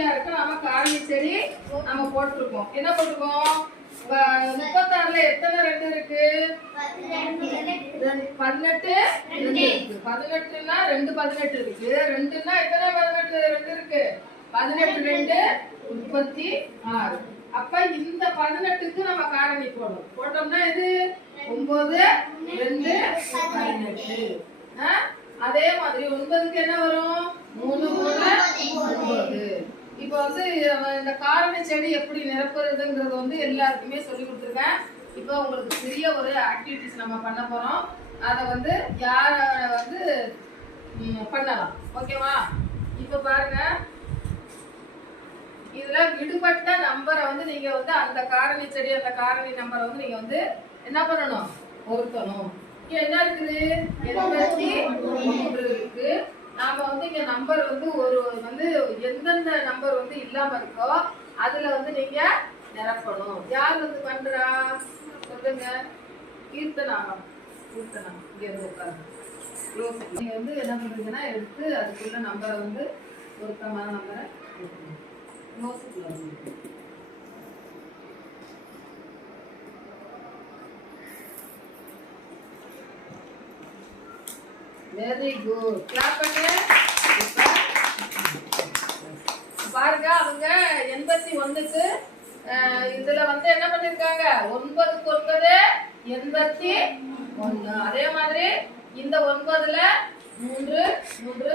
பொறுமையா இருக்கு. நாம காரணி செடி நம்ம போட்டிருக்கோம். என்ன போட்டிருக்கோம்? 36ல எத்தனை 2 இருக்கு? 18 2 இருக்கு. 18னா 2 18 இருக்கு. 2னா எத்தனை 18 2 இருக்கு? 18 2 36. அப்ப இந்த 18க்கு நம்ம காரணி போடணும். போட்டோம்னா இது 9 2 18. அதே மாதிரி 9க்கு என்ன வரும்? 3 3 9. இப்போ வந்து இந்த காரணி செடி எப்படி நிரப்புறதுங்கிறது எல்லாருக்குமே சொல்லி கொடுத்துருக்கேன். இப்போ உங்களுக்கு சிறிய ஒரு ஆக்டிவிட்டிஸ் நம்ம பண்ண போறோம். அதை யார பண்ணலாம். ஓகேவா? இப்போ பாருங்க, இதுல விடுபட்ட நம்பரை நீங்க அந்த காரணி செடி அந்த காரணி நம்பரை நீங்க என்ன பண்ணணும்? பொருத்தணும். இங்க என்ன இருக்குது? 83 இருக்கு. நாம இங்க நம்பர் ஒரு எந்தெந்த நம்பர் இல்லாம இருக்கோ அதுல நீங்க நிரப்பணும். யார் பண்றா சொல்லுங்க? கீர்த்தனா. கீர்த்தனா இங்க இருந்து உட்காருங்க. நீங்க என்ன பண்றீங்கன்னா எடுத்து அதுக்குள்ள நம்பரை பொருத்தமான நம்பரை வெரி குட். கிளாப் பண்ணு. பாருங்க, அவங்க 81க்கு இதுல என்ன பண்ணிருக்காங்க? 9க்கு 9 81. அதே மாதிரி இந்த 9ல 3 3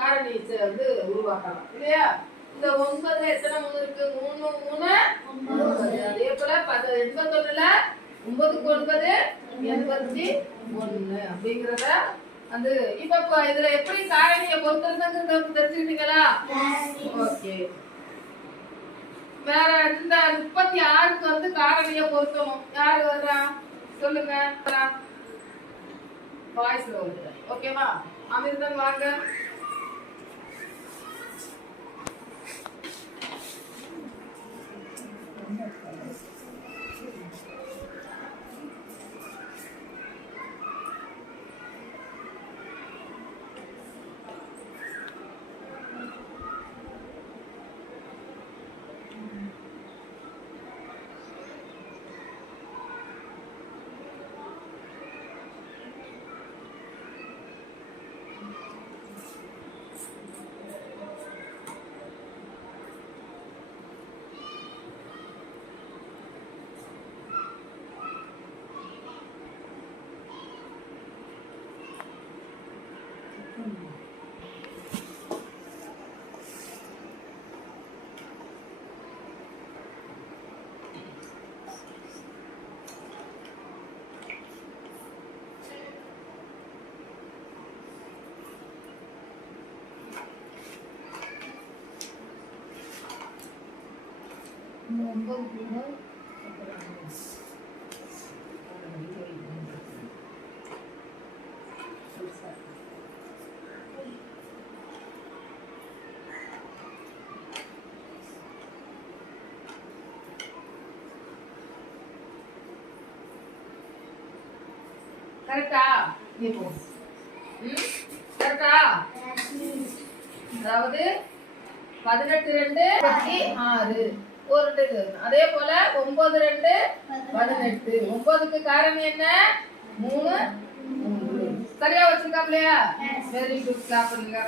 காரணி உருவாக்கலாம் இல்லையா? இந்த 9ல எத்தனை 3 இருக்கு? 3 3 9. அதே போல 81ல 9க்கு 9 81 அப்படிங்கறத இப்ப இதுல எப்படி காரணியை பொறுத்துறதுங்கிறது தெரிஞ்சுக்கிட்டீங்களா? ஓகே. வேற இந்த 36க்கு காரணியை பொருத்தணும். யாரு வர்றா சொல்லுங்க. வாய்ஸ்ல வருது. ஓகேவா? அமிர்தன் வாங்க. கரெக்டா? கரெக்டா? அதாவது 18 2 26 ஒரு. அதே போல 9 2 18. 9க்கு காரணி என்ன? 3 3. சரியா வச்சிருக்காப்லையா? Very good. கிளாப் பண்ணுங்க.